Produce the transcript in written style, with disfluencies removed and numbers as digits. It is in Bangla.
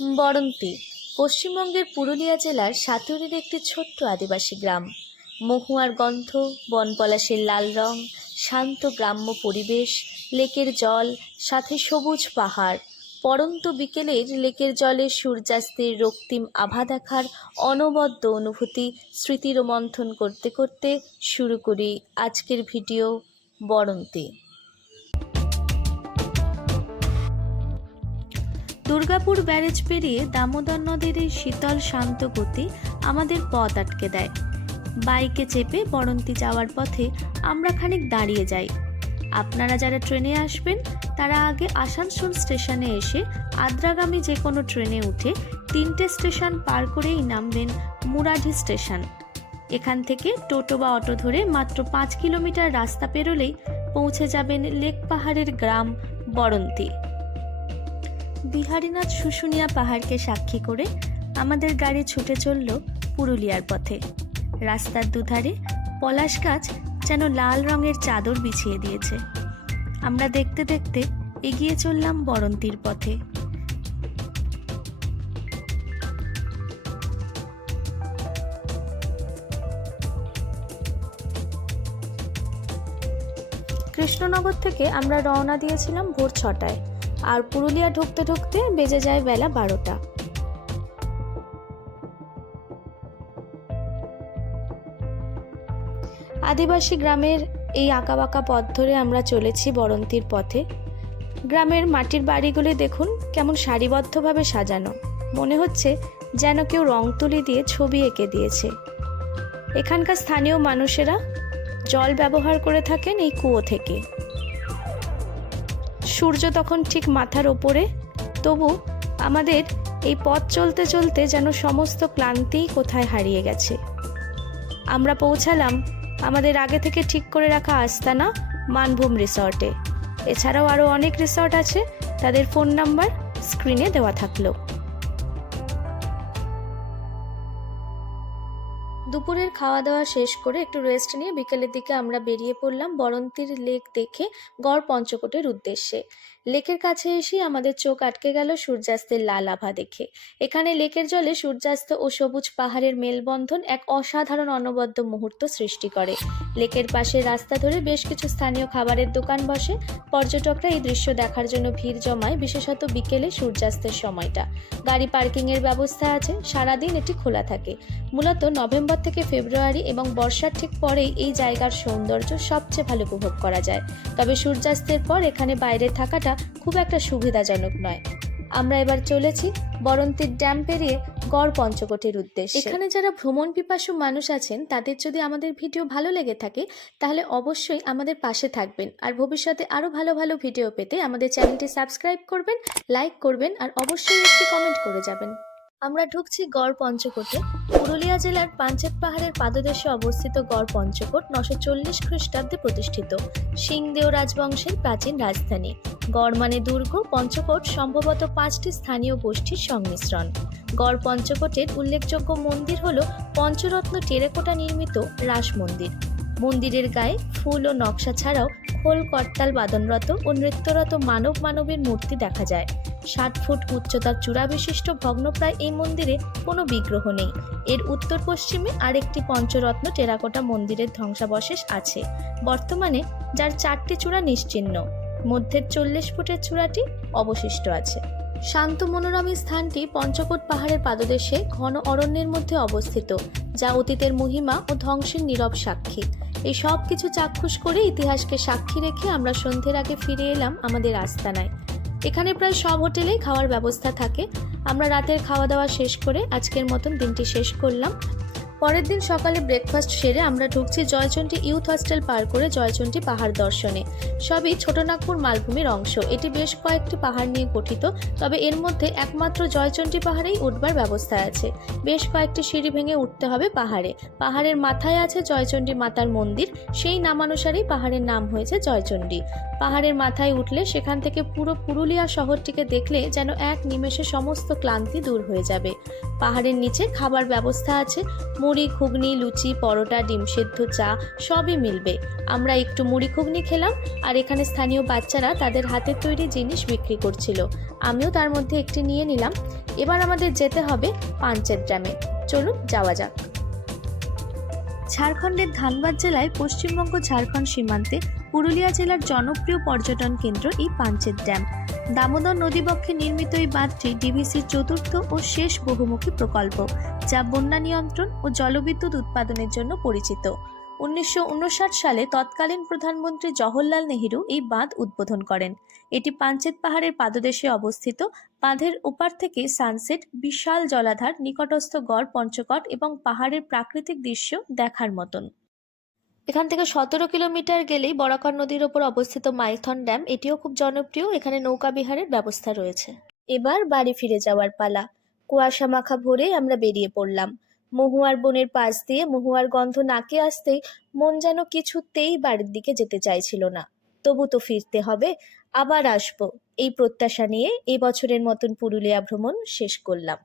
বরন্তি পশ্চিমবঙ্গের পুরুলিয়া জেলার সাতুরের একটি ছোট্ট আদিবাসী গ্রাম। মহুয়ার গন্ধ, বনপলাশের লাল রং, শান্ত গ্রাম্য পরিবেশ, লেকের জল, সাথে সবুজ পাহাড়। পড়ন্ত বিকেলের লেকের জলে সূর্যাস্তের রক্তিম আভা দেখার অনবদ্য অনুভূতি স্মৃতি রোমন্থন করতে করতে শুরু করি আজকের ভিডিও বরন্তি। দুর্গাপুর ব্যারেজ পেরিয়ে দামোদর নদীর এই শীতল শান্ত গতি আমাদের পথ আটকে দেয়। বাইকে চেপে বরন্তি যাওয়ার পথে আমরা খানিক দাঁড়িয়ে যাই। আপনারা যারা ট্রেনে আসবেন তারা আগে আসানসোল স্টেশনে এসে আদ্রাগামী যে কোনো ট্রেনে উঠে 3টে স্টেশন পার করেই নামবেন মুরাডি স্টেশন। এখান থেকে টোটো বা অটো ধরে মাত্র 5 কিলোমিটার রাস্তা পেরোলেই পৌঁছে যাবেন লেক পাহাড়ের গ্রাম বরন্তি। বিহারীনাথ শুশুনিয়া পাহাড়কে সাক্ষী করে আমাদের গাড়ি ছুটে চলল পুরুলিয়ার পথে। রাস্তার দুধারে পলাশ গাছ যেন লাল রঙের চাদর বিছিয়ে দিয়েছে। আমরা দেখতে দেখতে এগিয়ে চললাম বরন্তির পথে। কৃষ্ণনগর থেকে আমরা রওনা দিয়েছিলাম ভোর 6টায়, আর পুরুলিয়া ঢুকতে ঢুকতে বেজে যায় বেলা 12টা। আদিবাসী গ্রামের এই আঁকাবাঁকা পথ ধরে আমরা চলেছি বরন্তির পথে। গ্রামের মাটির বাড়িগুলি দেখুন কেমন সারিবদ্ধভাবে সাজানো, মনে হচ্ছে যেন কেউ রং তুলি দিয়ে ছবি এঁকে দিয়েছে। এখানকার স্থানীয় মানুষেরা জল ব্যবহার করে থাকেন এই কুয়ো থেকে। সূর্য তখন ঠিক মাথার ওপরে, তবু আমাদের এই পথ চলতে চলতে যেন সমস্ত ক্লান্তিই কোথায় হারিয়ে গেছে। আমরা পৌঁছালাম আমাদের আগে থেকে ঠিক করে রাখা আস্তানা মানভূম রিসর্টে। এছাড়াও আরও অনেক রিসর্ট আছে, তাদের ফোন নাম্বার স্ক্রিনে দেওয়া থাকলো। দুপুরের খাওয়া দাওয়া শেষ করে একটু রেস্ট নিয়ে বিকেলের দিকে আমরা বেরিয়ে পড়লাম বরন্তির লেক দেখে গড় পঞ্চকোটের উদ্দেশ্যে। লেকের কাছে এসে আমাদের চোখ আটকে গেল সূর্যাস্তের লাল আভা দেখে। এখানে লেকের জলে সূর্যাস্ত ও সবুজ পাহাড়ের মেলবন্ধন এক অসাধারণ অনবদ্য মুহূর্ত সৃষ্টি করে। লেকের পাশে রাস্তা ধরে বেশ কিছু স্থানীয় খাবারের দোকান বসে। পর্যটকরা এই দৃশ্য দেখার জন্য ভিড় জমায়, বিশেষত বিকেলে সূর্যাস্তের সময়টা। গাড়ি পার্কিংয়ের ব্যবস্থা আছে, সারাদিন এটি খোলা থাকে। মূলত নভেম্বর থেকে ফেব্রুয়ারি এবং বর্ষার ঠিক পরেই এই জায়গার সৌন্দর্য সবচেয়ে ভালো উপভোগ করা যায়। তবে সূর্যাস্তের পর এখানে বাইরে থাকাটা খুব একটা সুবিধাজনক নয়। আমরা এবার চলেছি বরন্তির ড্যাম পেরিয়ে গড় পঞ্চকোটের উদ্দেশ্যে। এখানে যারা ভ্রমণ পিপাসু মানুষ আছেন তাদের যদি আমাদের ভিডিও ভালো লেগে থাকে তাহলে অবশ্যই আমাদের পাশে থাকবেন, আর ভবিষ্যতে আরও ভালো ভালো ভিডিও পেতে আমাদের চ্যানেলটি সাবস্ক্রাইব করবেন, লাইক করবেন, আর অবশ্যই একটি কমেন্ট করে যাবেন। আমরা ঢুকছি গড় পঞ্চকোটে। পুরুলিয়া জেলার পাঞ্চেত পাহাড়ের পাদদেশে অবস্থিত গড় পঞ্চকোট 940 খ্রিস্টাব্দে প্রতিষ্ঠিত সিংদেও রাজবংশের প্রাচীন রাজধানী। গড় মানে দুর্গ, পঞ্চকোট সম্ভবত 5টি স্থানীয় গোষ্ঠীর সংমিশ্রণ। গড় পঞ্চকোটের উল্লেখযোগ্য মন্দির হল পঞ্চরত্ন টেরাকোটা নির্মিত রাস মন্দির। মন্দিরের গায়ে ফুল ও নকশা ছাড়াও খোল করতাল বাদনরত ও নৃত্যরত মানব মানবের মূর্তি দেখা যায়। 60 ফুট উচ্চতার চূড়া বিশিষ্ট ভগ্নপ্রায় এই মন্দিরে কোনো বিগ্রহ নেই। এর উত্তর পশ্চিমে আরেকটি পঞ্চরত্ন টেরাকোটা মন্দিরের ধ্বংসাবশেষ আছে বর্তমানে, যার 4টি চূড়া নিশ্চিহ্ন। মধ্যের 40 ফুটের চূড়াটি অবশিষ্ট আছে। শান্ত মনোরম স্থানটি পঞ্চকোট পাহাড়ের পাদদেশে ঘন অরণ্যের মধ্যে অবস্থিত, যা অতীতের মহিমা ও ধ্বংসের নীরব সাক্ষী। এই সব কিছু চাক্ষুষ করে ইতিহাসকে সাক্ষী রেখে আমরা সন্ধ্যের আগে ফিরে এলাম আমাদের আস্তানায়। এখানে প্রায় সব হোটেলেই খাওয়ার ব্যবস্থা থাকে। আমরা রাতের খাওয়া দাওয়া শেষ করে আজকের মতন দিনটি শেষ করলাম। পরের দিন সকালে ব্রেকফাস্ট সেরে আমরা ঢুকছি জয়চণ্ডী ইউথ হস্টেল পার করে জয়চণ্ডী পাহাড় দর্শনে। সবই ছোটনাগপুর মালভূমির অংশ। এটি বেশ কয়েকটি পাহাড় নিয়ে গঠিত, তবে এর মধ্যে একমাত্র জয়চণ্ডী পাহাড়েই উঠবার ব্যবস্থা আছে। বেশ কয়েকটি সিঁড়ি ভেঙে উঠতে হবে পাহাড়ে। পাহাড়ের মাথায় আছে জয়চণ্ডী মাতার মন্দির, সেই নামানুসারেই পাহাড়ের নাম হয়েছে জয়চণ্ডী। পাহাড়ের মাথায় উঠলে সেখান থেকে পুরো পুরুলিয়া শহরটিকে দেখলে যেন এক নিমেষে সমস্ত ক্লান্তি দূর হয়ে যাবে। পাহাড়ের নিচে খাবার ব্যবস্থা আছে, মুড়ি, ঘুগনি, লুচি, পরোটা, ডিম সেদ্ধ, চা সবই মিলবে। আমরা একটু মুড়ি ঘুগনি খেলাম, আর এখানে স্থানীয় বাচ্চারা তাদের হাতের তৈরি জিনিস বিক্রি করছিল, আমিও তার মধ্যে একটি নিয়ে নিলাম। এবার আমাদের যেতে হবে পাঞ্চেত ড্যামে। চলুন যাওয়া যাক। ঝাড়খণ্ডের ধানবাদ জেলায় পশ্চিমবঙ্গ ঝাড়খণ্ড সীমান্তে পুরুলিয়া জেলার জনপ্রিয় পর্যটন কেন্দ্র এই পাঞ্চেত ড্যাম। দামোদর নদীবক্ষে নির্মিত এই বাঁধটি ডিভিসির চতুর্থ ও শেষ বহুমুখী প্রকল্প, যা বন্যা নিয়ন্ত্রণ ও জলবিদ্যুৎ উৎপাদনের জন্য পরিচিত। 1959 সালে তৎকালীন প্রধানমন্ত্রী জওহরলাল নেহেরু এই বাঁধ উদ্বোধন করেন। এটি পাঞ্চেত পাহাড়ের পাদদেশে অবস্থিত। বাঁধের ওপার থেকে সানসেট, বিশাল জলাধার, নিকটস্থ গড় পঞ্চকট এবং পাহাড়ের প্রাকৃতিক দৃশ্য দেখার মতন। এখান থেকে 17 কিলোমিটার গেলেই বরাকর নদীর ওপর অবস্থিত মাইথন ড্যাম, এটিও খুব জনপ্রিয়। এখানে নৌকা বিহারের ব্যবস্থা রয়েছে। এবার বাড়ি ফিরে যাওয়ার পালা। কুয়াশা মাখা ভোরে আমরা বেরিয়ে পড়লাম। মহুয়ার বনের পাশ দিয়ে মহুয়ার গন্ধ নাকে আসতেই মন যেন কিছুতেই বাড়ির দিকে যেতে চাইছিল না। তবু তো ফিরতে হবে, আবার আসবো, এই প্রত্যাশা নিয়ে এই বছরের মতন পুরুলিয়া ভ্রমণ শেষ করলাম।